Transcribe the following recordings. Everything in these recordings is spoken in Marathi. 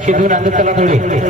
लक्ष देऊन अंदर चला थोडे.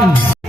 Islam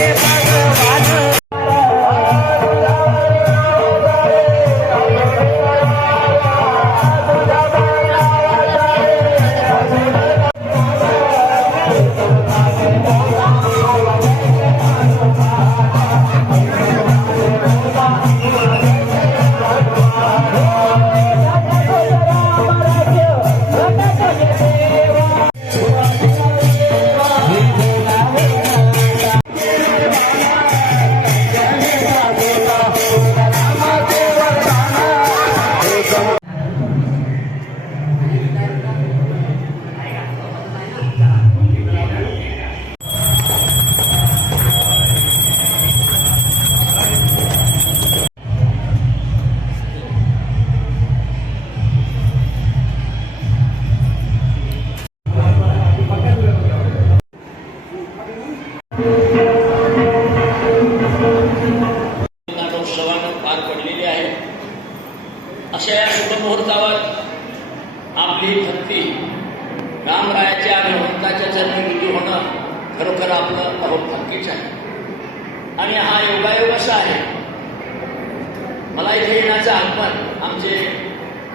नाटोत्सवानं अशा या शुभमुहूर्तावर आपली भक्ती रामरायाच्या आणि भक्ताच्या चरणी होणं खरोखर आपलं बहुभाग्यच आहे. आणि हा योगायोग असा आहे मला इथे येण्याचं आगमन आमचे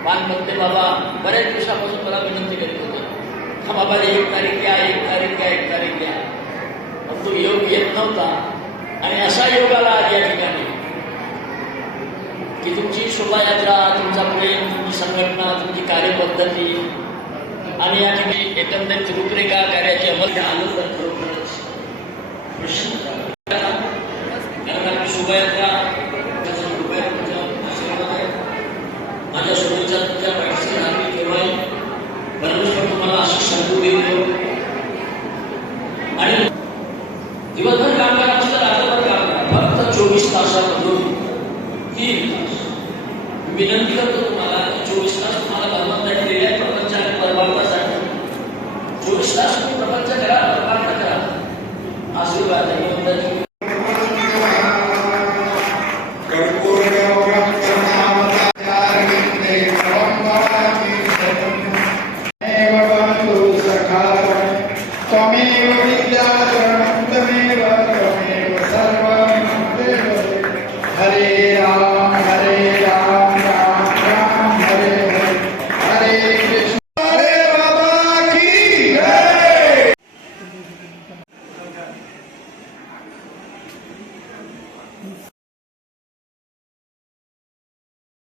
पानपत्ते बाबा बऱ्याच दिवसापासून मला विनंती करीत होते. हा बाबा एक तारीख घ्या एक तारीख घ्या एक तारीख घ्या पण तो योग येत नव्हता आणि असा योग आला या ठिकाणी की तुमची शोभायात्रा तुमचा प्रेम तुमची संघटना तुमची कार्यपद्धती आणि या ठिकाणी एकंदरीत रूपरेखा कार्याची अंमल आनंद खरोखरच शोभायात्रा